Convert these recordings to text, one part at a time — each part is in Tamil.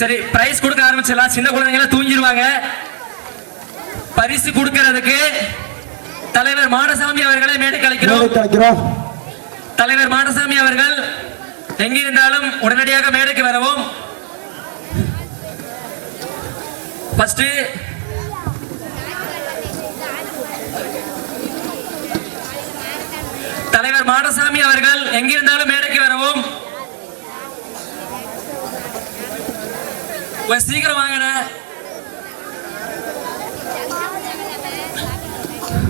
சரி, பிரைஸ் கொடுக்க ஆரம்பிச்சிடலாம். சின்ன குழந்தைங்க தூங்கிடுவாங்க. பரிசு கொடுக்கிறதுக்கு தலைவர் மாடசாமி அவர்களை மேடைக்கு அழைக்கிறோம். தலைவர் மாடசாமி அவர்கள் எங்கிருந்தாலும் உடனடியாக மேடைக்கு வரவும். ஃபர்ஸ்ட் தலைவர் மாடசாமி அவர்கள் எங்கிருந்தாலும் மேடைக்கு வரவும். சீக்கிரம் வாங்க.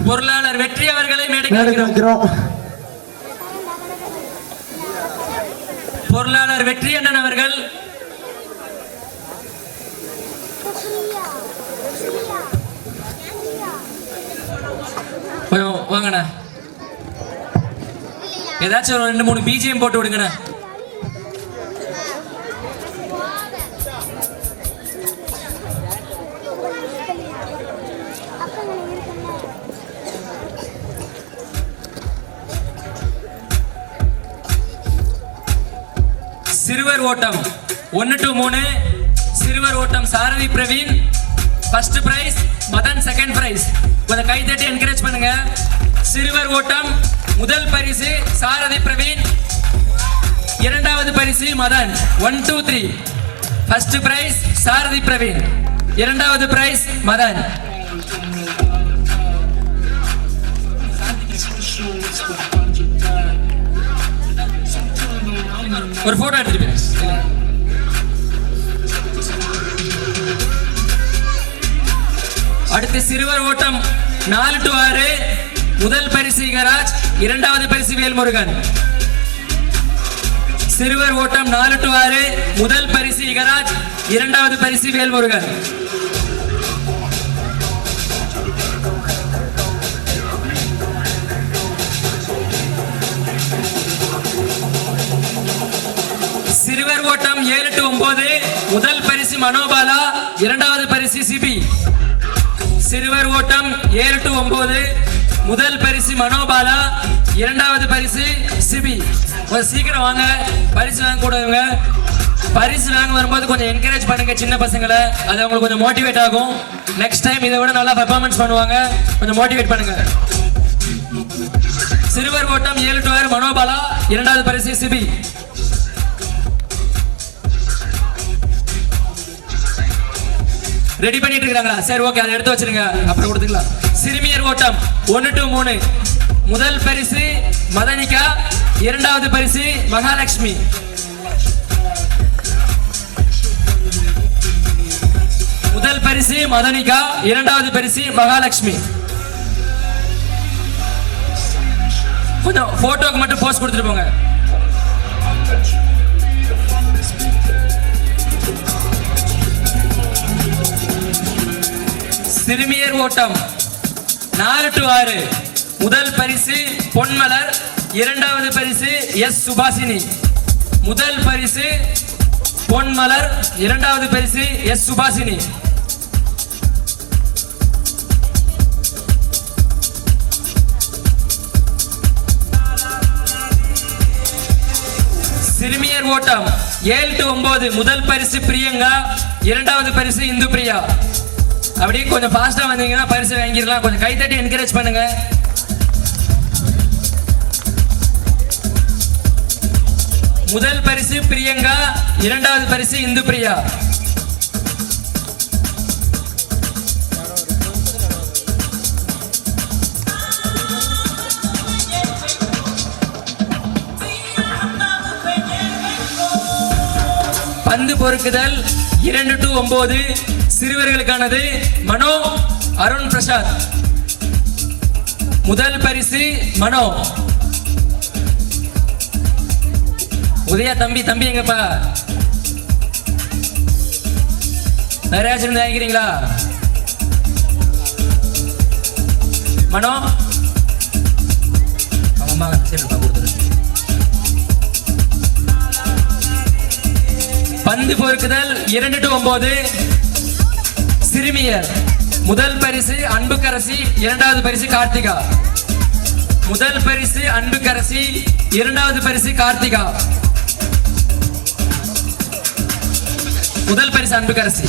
பொருளாளர் வெற்றி அவர்களை மேடைக்கு அழைக்கிறோம். பொருளாளர் வெற்றி அண்ணன் அவர்கள் வாங்கண்ணா. ஏதாச்சும் ஒரு 2-3 பிஜிஎம் போட்டு விடுங்கண்ணா. சிறுவர் ஓட்டம் 1 to 3. சிறுவர் ஓட்டம் Sarathi Praveen first prize, Madan second prize. கொஞ்சம் கை தட்டி என்கரேஜ் பண்ணுங்க. சிறுவர் ஓட்டம் முதல் பரிசு சாரதி பிரவீன், இரண்டாவது பரிசு மதன். 1 2 3. ஃபர்ஸ்ட் பிரைஸ் சாரதி பிரவீன், இரண்டாவது பிரைஸ் மதன். ஒரு போட்டோ எடுத்துட்டு. அடுத்து சிறுவர் ஓட்டம் 4 to 6. முதல் பரிசு இகராஜ், இரண்டாவது பரிசு வேல்முருகன். சிறுவர் ஓட்டம் 4 to 6. முதல் பரிசு இகராஜ், இரண்டாவது பரிசு வேல்முருகன். சிறுவர் ஓட்டம் 7 to 9. முதல் பரிசு மனோபாலா, இரண்டாவது பரிசு சிபி. சிறுவர் ஓட்டம் 7 to 9. முதல் பரிசு மனோபாலா, இரண்டாவது பரிசு சிபி. சீக்கிரம் வாங்க, பரிசு வாங்க கூடாதுங்க. பரிசு வாங்க வரும்போது கொஞ்சம் என்கரேஜ் பண்ணுங்க சின்ன பசங்களை. அது அவங்களுக்கு கொஞ்சம் மோட்டிவேட் ஆகும். நெக்ஸ்ட் டைம் இதை விட நல்லா பெர்ஃபார்மன்ஸ் பண்ணுவாங்க. கொஞ்சம் மோட்டிவேட் பண்ணுங்க. சிறுவர் ஓட்டம் 7 to 6 மனோபாலா, இரண்டாவது பரிசு சிபி. ரெடி பண்ணிட்டு இருக்காங்களா? சரி, ஓகே, அதை எடுத்து வச்சிருங்க, அப்புறம் கொடுத்துக்கலாம். சிறுமியர் ஓட்டம் 1 to 3. முதல் பரிசு மதனிகா, இரண்டாவது பரிசு மகாலட்சுமி. முதல் பரிசு மதனிகா, இரண்டாவது பரிசு மகாலட்சுமி. கொஞ்சம் போட்டோக்கு மட்டும் போஸ்ட் கொடுத்துட்டு போங்க. சிறுமியர் ஓட்டம் 4 to 6. முதல் பரிசு பொன்மலர், இரண்டாவது பரிசு எஸ் சுபாசினி. முதல் பரிசு பொன்மலர், இரண்டாவது பரிசு எஸ் சுபாசினி. சிறுமியர் ஓட்டம் 7 to 9. முதல் பரிசு பிரியங்கா, இரண்டாவது பரிசு இந்து பிரியா. அப்படியே கொஞ்சம் ஃபாஸ்டா வந்தீங்கன்னா பரிசு வாங்கிடலாம். கொஞ்சம் கை தட்டி என்கரேஜ் பண்ணுங்க. முதல் பரிசு பிரியங்கா, இரண்டாவது பரிசு இந்து பிரியா. பந்து பொறுக்குதல் 2 to 9. சிறுவர்களுக்கானது மனோ அருண் பிரசாத். முதல் பரிசு மனோ. உதயா தம்பி எங்கப்பா? நிறைய வாங்கிக்கிறீங்களா? மனோ அம்மா சரிப்பா கொடுத்துரு. பந்து பொறுக்குதல் 2 to 9. சிறுமியர் முதல் பரிசு அன்புக்கரசி, இரண்டாவது பரிசு கார்த்திகா. முதல் பரிசு அன்புக்கரசி, இரண்டாவது பரிசு கார்த்திகா. முதல் பரிசு பரிசு அன்புக்கரசி.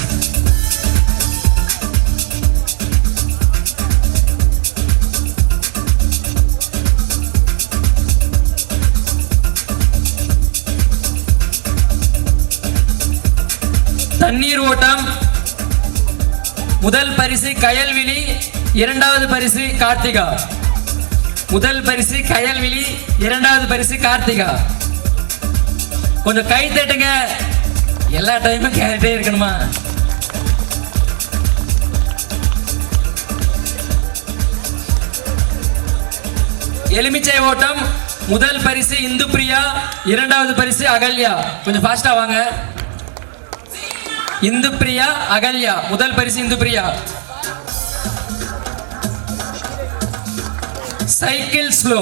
தண்ணீர் ஓட்டம் முதல் பரிசு கயல்விழி, இரண்டாவது பரிசு கார்த்திகா. முதல் பரிசு கயல்விழி, இரண்டாவது பரிசு கார்த்திகா. கொஞ்சம் கை தட்டுங்க, எல்லா டைமும் கேட்டுட்டே இருக்கணுமா? எலுமிச்சை ஓட்டம் முதல் பரிசு இந்து பிரியா, இரண்டாவது பரிசு அகல்யா. கொஞ்சம் ஃபாஸ்டா வாங்க. இந்து பிரியா, அகல்யா. முதல் பரிசு Hindu Priya. Cycle slow,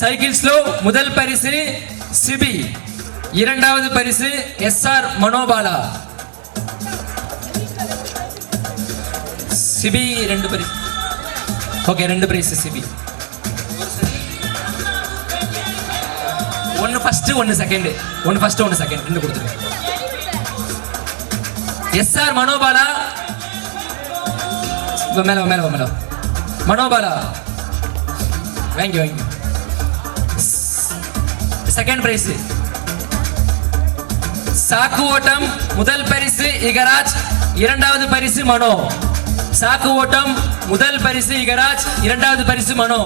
cycle slow முதல் பரிசு சிபி, இரண்டாவது பரிசு SR மனோபாலா. சிபி ரெண்டு பரிசு. ஓகே, ரெண்டு பரிசு சிபி. ஒன்னு ஃபர்ஸ்ட் ஒன்னு செகண்ட். ஒன்னு ஃபர்ஸ்ட் ஒன்னு செகண்ட், ரெண்டு கொடுத்துருங்க. SR மனோபாலா. மேல மேல மேல மனோபாலா வாங்கி வாங்கி. செகண்ட் பிரைஸ் சாக்கு ஓட்டம் முதல் பரிசு இகராஜ், இரண்டாவது பரிசு மனோ. சாக்கு ஓட்டம் முதல் பரிசு இகராஜ், இரண்டாவது பரிசு மனோ.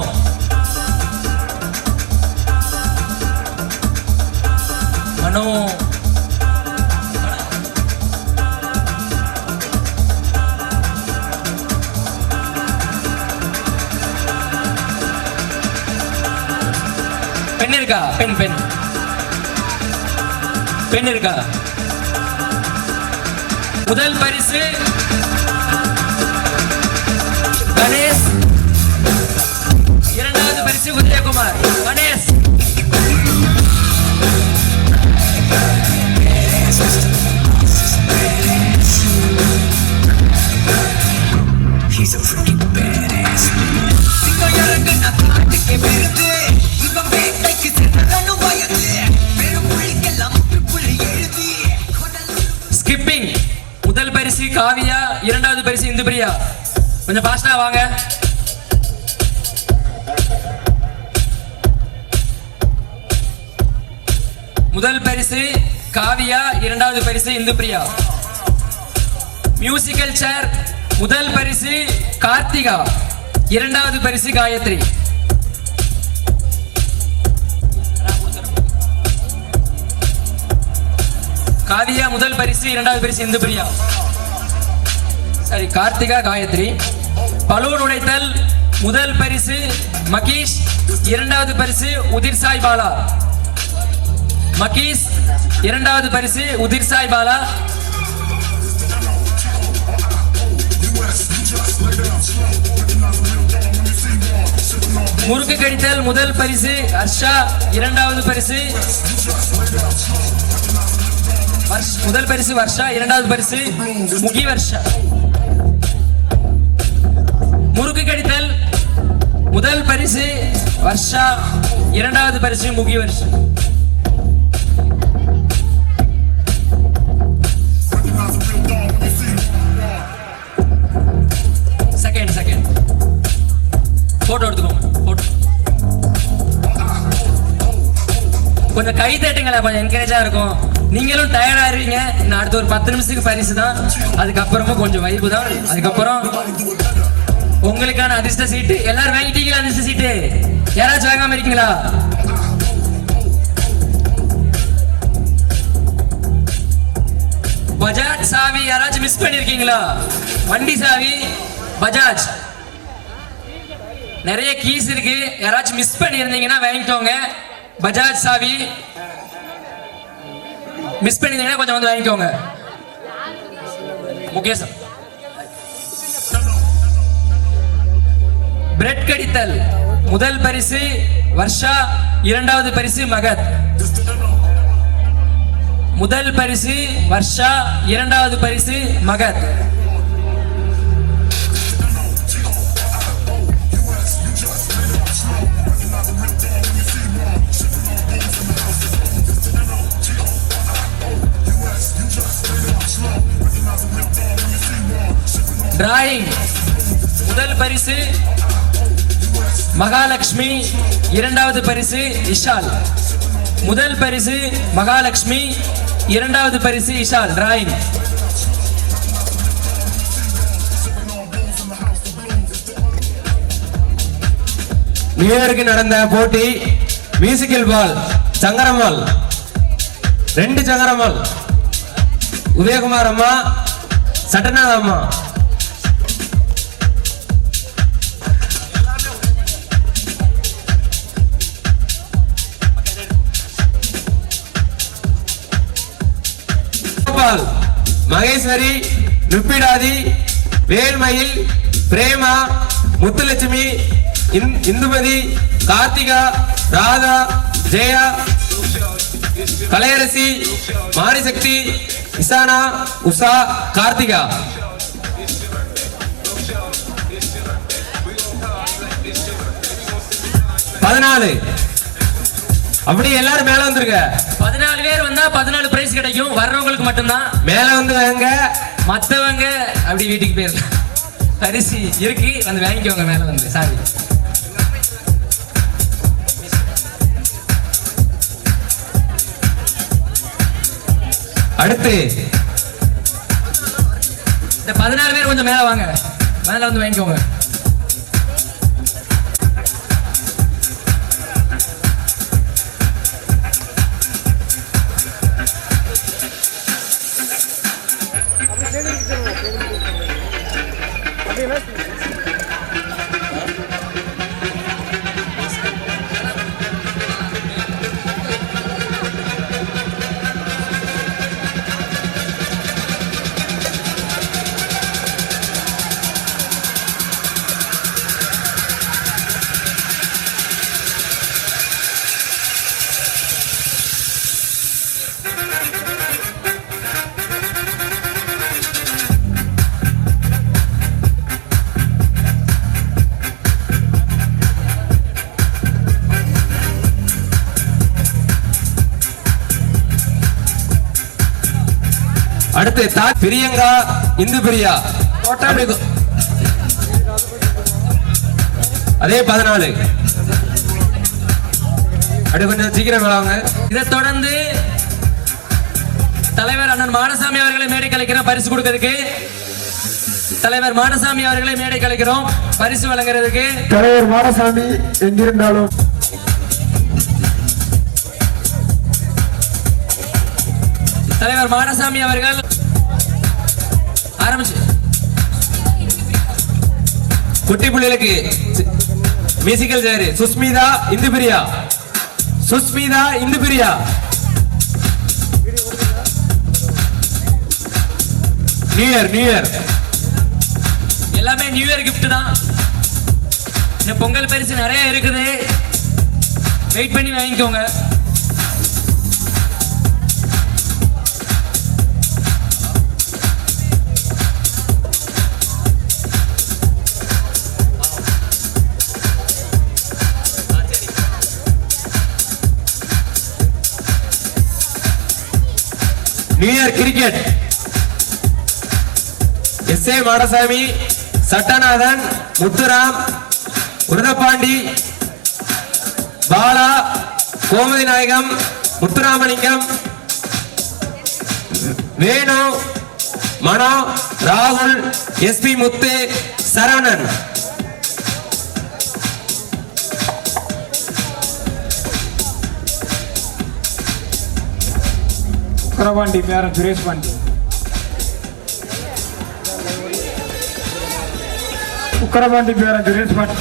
மனோ பென் இருக்கா? பென் பென் பென் இருக்கா? முதல் பரிசு கணேஷ், இரண்டாவது பரிசு Udayakumar. Ganesh He's a freaking badass man. Skipping முதல் பரிசு காவியா, இரண்டாவது பரிசு இந்து பிரியா. கொஞ்சம் ஃபாஸ்டா வாங்க. முதல் பரிசு காவியா, இரண்டாவது பரிசு இந்து பிரியா. மியூசிக்கல் சேர் முதல் பரிசு கார்த்திகா, இரண்டாவது பரிசு காயத்ரி. காவியா முதல் பரிசு, இரண்டாவது பரிசு இந்து பிரியா. சரி, கார்த்திகா காயத்ரி. பலூன் உடைத்தல் முதல் பரிசு மகேஷ், இரண்டாவது பரிசு உதிர்சாய் பாலா. மகேஷ், இரண்டாவது பரிசு உதிர்சாய் பாலா. முறுக்கு கடித்தல் முதல் பரிசு ஹர்ஷா, இரண்டாவது பரிசு முதல் பரிசு வர்ஷா, இரண்டாவது பரிசு முகி வர்ஷா. முறுக்கு கடித்தல் முதல் பரிசு வர்ஷா, இரண்டாவது பரிசு Mukhi Varsha. Second second photo எடுத்துக்கோங்க. போட்டோ கொஞ்சம் கை தட்டுங்களேன், கொஞ்சம் என்கரேஜா இருக்கும். நீங்களும் டயர்டா இருவீங்க. இன்னும் அடுத்த ஒரு 10 நிமிஷத்துக்கு பரிசு தான். அதுக்கப்புறமும் கொஞ்சம் வைப்பு தான். அதுக்கப்புறம் உங்களுக்கான அதிர்ஷ்ட சீட்டு. எல்லாரும் வாங்கிட்டீங்களா? அதிர்ஷ்ட சீட்டு யாராச்சும் வாங்காம இருக்கீங்களா? பஜாஜ் சாவி யாராச்சும் மிஸ் பண்ணிருக்கீங்களா? வண்டி சாவி பஜாஜ் நிறைய கீஸ் இருக்கு. யாராச்சும் மிஸ் பண்ணியிருந்தீங்கன்னா வாங்கிக்கோங்க. பஜாஜ் சாவி மிஸ் பண்ணிருந்தீங்கன்னா கொஞ்சம் வந்து வாங்கிக்கோங்க. முகேஷ் பிரெட் கடித்தல் முதல் பரிசு வர்ஷா, இரண்டாவது பரிசு மகத். முதல் பரிசு வர்ஷா, இரண்டாவது பரிசு மகத். டிராயிங் முதல் பரிசு மகாலட்சுமி, இரண்டாவது பரிசு இஷால். முதல் பரிசு மகாலட்சுமி, இரண்டாவது பரிசு இஷால். டிராயிங். நியூயார்க்கு நடந்த போட்டி மியூசிக்கல் பால் சங்கரம்மாள், 2 சங்கரம்மாள், உதயகுமார் அம்மா, சட்டநாத அம்மா. மகேஸ்வரி, நுப்பிடாதி, வேல்மயில், பிரேமா, முத்துலட்சுமி, இந்துமதி, கார்த்திகா, ராதா, ஜெயா, கலையரசி, மாரிசக்தி, இசானா, உஷா, கார்த்திகா. பதினாலு. அப்படி எல்லாரும் மேல வந்துருங்க. 14 பேர் வந்தா 14 பிரைஸ் கிடைக்கும். வர்றவங்களுக்கு மட்டும்தான். மேல வந்து வாங்க, மத்தவங்க அப்படி வீட்டுக்கு போயிடலாம். பரிசு இருக்கு, வந்து வாங்கிக்கோங்க. மேல வந்து சாரி. அடுத்து இந்த 14 பேர் கொஞ்சம் மேல வாங்க, மேல வந்து வாங்கிக்கோங்க. அடுத்து பிரியங்கா, இந்து பிரியா, அதே 14. அப்படி கொஞ்சம் சீக்கிரம் வாங்க. இதை தொடர்ந்து தலைவர் அண்ணன் மாடசாமி அவர்களை மேடை கலைக்கிறோம் பரிசு கொடுக்கிறதுக்கு. தலைவர் மாடசாமி அவர்களை மேடை கலைக்கிறோம் பரிசு வழங்குறதுக்கு. தலைவர் மாடசாமி எங்கிருந்தாலும் தலைவர் மாடசாமி அவர்கள் ஆரம்பிச்சு. குட்டி புள்ளிகளுக்கு musical chair Sushmita, Indu Priya, Sushmita, Indu Priya. New year எல்லாமே நியூ இயர் கிஃப்ட் தான். இந்த பொங்கல் பரிசு நிறைய இருக்குது, வெயிட் பண்ணி வாங்கிக்கோங்க. New year cricket S A. Madasamy, Sattanathan, Muthuram, Uruthapandi, Bala, Gomathi Nayagam, Muthuramalingam, வேணு, மனோ, ராகுல், எஸ்.பி. முத்து, சரவணன். உக்கரபாண்டி பேரன் சுரேஷ் பாண்டி, உக்கரபாண்டி பேரன் சுரேஷ் பாண்டி.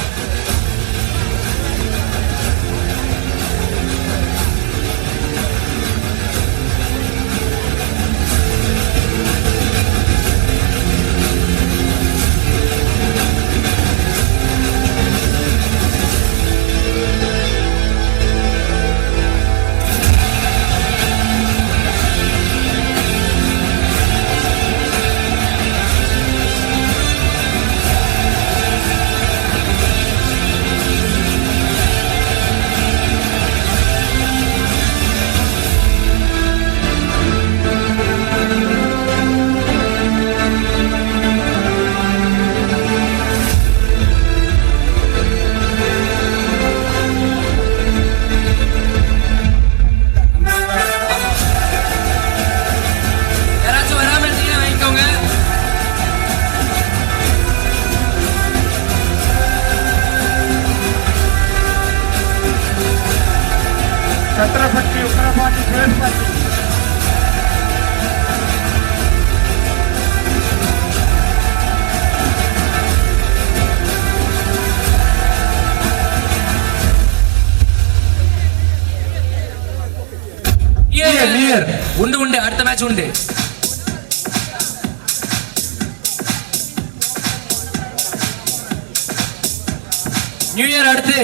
மேட்ச் உண்டு. நியூ இயர் அடுத்து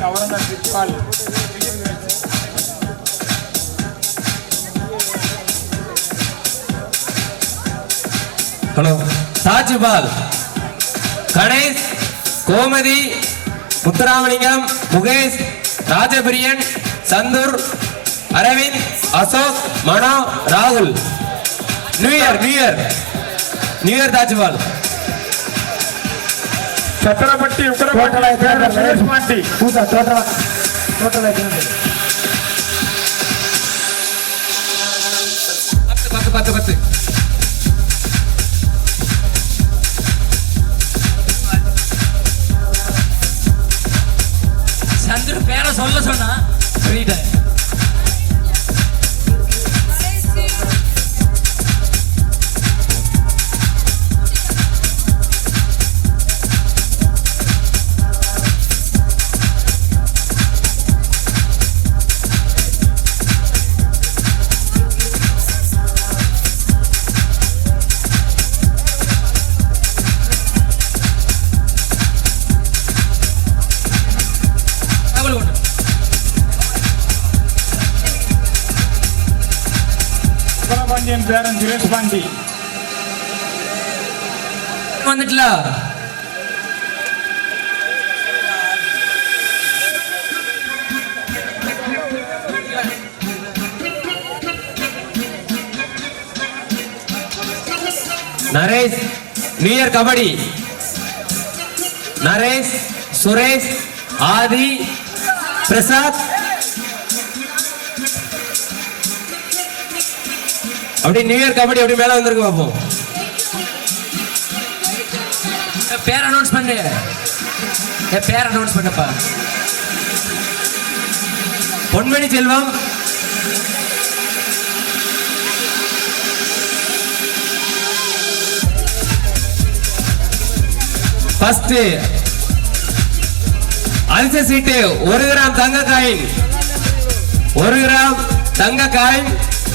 கவர்னர் பிற்பால் ஹலோ தாஜ்பால் கணேஷ் கோமதி முத்துராமலிங்கம் முகேஷ் ராஜபிரியன் சந்தூர் அரவிந்த் அசோக் மனோ ராகுல். New year Tajpal. சத்திரப்பட்டி உக்கரபாண்டி பேரன் சுரேஷ் பாண்டி பூசா டோட்டலா 10. சந்திர பேரை சொல்ல சொன்னா சொல்லிட்டேன். உக்கரபாண்டியன் பேரன் சுரேஷ் பாண்டி வந்துட்டல. Naresh new year kabaddi. நரேஷ் சுரேஷ் ஆதி பிரசாத். அப்படி நியூ இயர் கபடி அப்படி மேல வந்திருக்கு பாப்போம். பேர் அனௌன்ஸ் பண்ணு. பேர் அனௌன்ஸ் பண்ணப்பா. பொன்மணி செல்வம் ஃபர்ஸ்ட். அரிசி சீட்டு 1 கிராம் தங்க காயின். 1 கிராம் தங்க காயின்.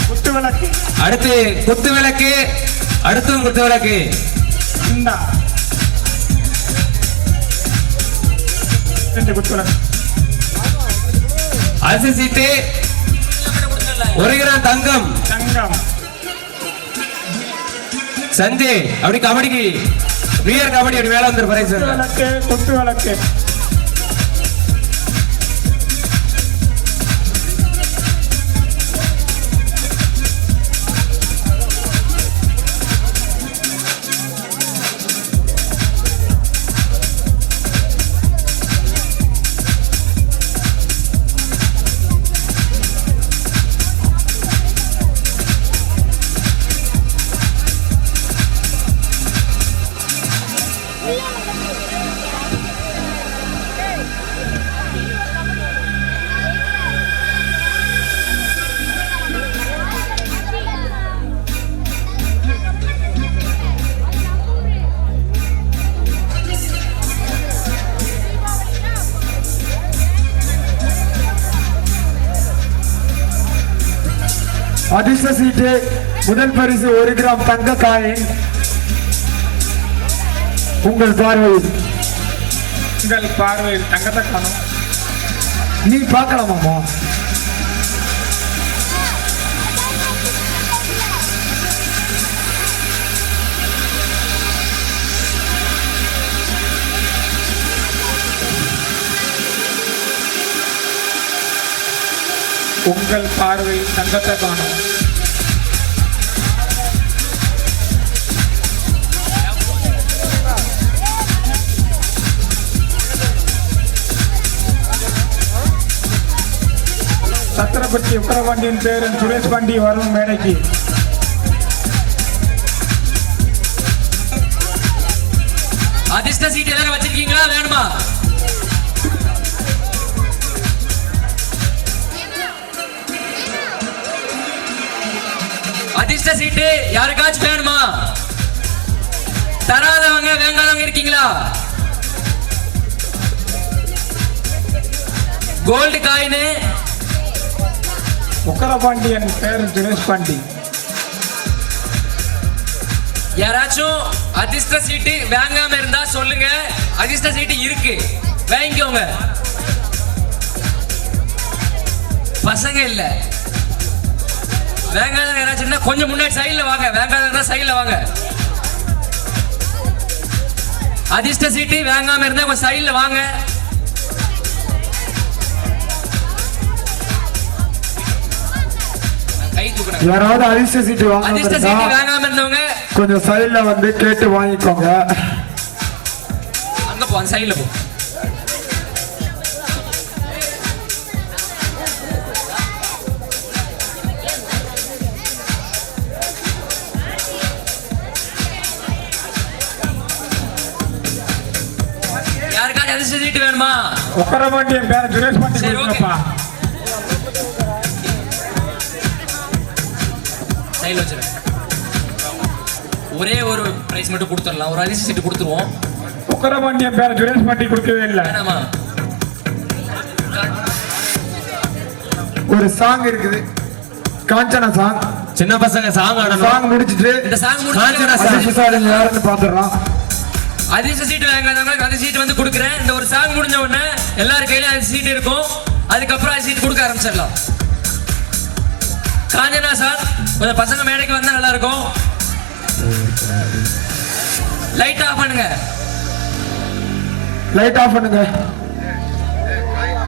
குத்து விளக்கு அடுத்து குத்து விளக்கு. அடுத்தும் குத்து விளக்கு. இந்தா 2 குத்து விளக்கு. அரிசி சீட்டு 1 கிராம் தங்கம். தங்கம் சஞ்சய் அப்படி கபடிக்கு நியூ இயர் கபடி அப்படி மேல வந்து பிரைஸ். விளக்கு குத்து விளக்கு. அதிர்ஷ்ட சீட்டு முதல் பரிசு 1 கிராம் தங்க காயின். உங்கள் பார்வையில் தங்கத்தை காணும். நீ பார்க்கலாமாமா? உங்கள் பார்வையில் தங்கத்தை காணும். சத்திரப்பட்டி உக்கரபாண்டியின் பேரன் சுரேஷ் பாண்டி வரும் மேடைக்கு. அதிர்ஷ்ட சீட் எல்லாரும் வச்சிருக்கீங்களா? வேணுமா? அதிர்ஷ்ட சீட்டு யாருக்காச்சும் வேணுமா? தராதவங்க வேங்காதவங்க இருக்கீங்களா? கோல்டு காயின் உக்கரபாண்டியன் பேரன் சுரேஷ் பாண்டி. யாராச்சும் அதிர்ஷ்ட சீட்டு வாங்காம இருந்தா சொல்லுங்க. அதிர்ஷ்ட சீட்டு இருக்கு, வாங்கிக்கோங்க. பசங்க இல்ல, வேங்காத யாராச்சும் கொஞ்சம் முன்னாடி சைடுல வாங்க. வேங்காத சைடுல வாங்க. அதிர்ஷ்ட சீட்டு வாங்காம இருந்தா கொஞ்சம் சைடுல வாங்க. கை தூக்குறாங்க. யாராவது அதிர்ஷ்ட சீட்டு அதிர்ஷ்ட சீட்டு வாங்க வாங்காம இருந்தவங்க கொஞ்சம் சைடுல வந்து கேட்டு வாங்கிக்கோங்க. அங்க போ, அந்த சைடுல போ. யாருக்காச்சும் அதிர்ஷ்ட சீட்டு வேணுமா? உக்கரபாண்டியன் பேரன் சுரேஷ் பாண்டி சரி, ஓகே. கொடுங்கப்பா. சைடுல வச்சிருங்க. ஒரே ஒரு பிரைஸ் மட்டும் கொடுத்துடலாம். ஒரு அதிர்ஷ்ட சீட்டு கொடுத்துருவோம். உக்கரபாண்டியன் பேரன் சுரேஷ் பாண்டி கொடுக்கவே இல்லை. வேணாமா? ஒரு சாங் இருக்குது, காஞ்சனா சாங். சின்ன பசங்க சாங் ஆடணும். சாங் முடிச்சிட்டு இந்த சாங் காஞ்சனா முடிச்சு அதிர்ஷ்டசாலிங்க யாருன்னு பாத்துடலாம். அதிர்ஷ்ட சீட்டு வாங்காதவங்களுக்கு அந்த சீட்டு வந்து கொடுக்குறேன். இந்த ஒரு சாங் முடிஞ்ச உடனே எல்லாரும் கையிலும் அந்த சீட் இருக்கும். அதுக்கப்புறம் அந்த சீட் கொடுக்க ஆரம்பிச்சிடலாம். காஞ்சனா சார், கொஞ்சம் பசங்க மேடைக்கு வந்தா நல்லா இருக்கும். லைட் ஆஃப் பண்ணுங்க. லைட் ஆஃப் பண்ணுங்க.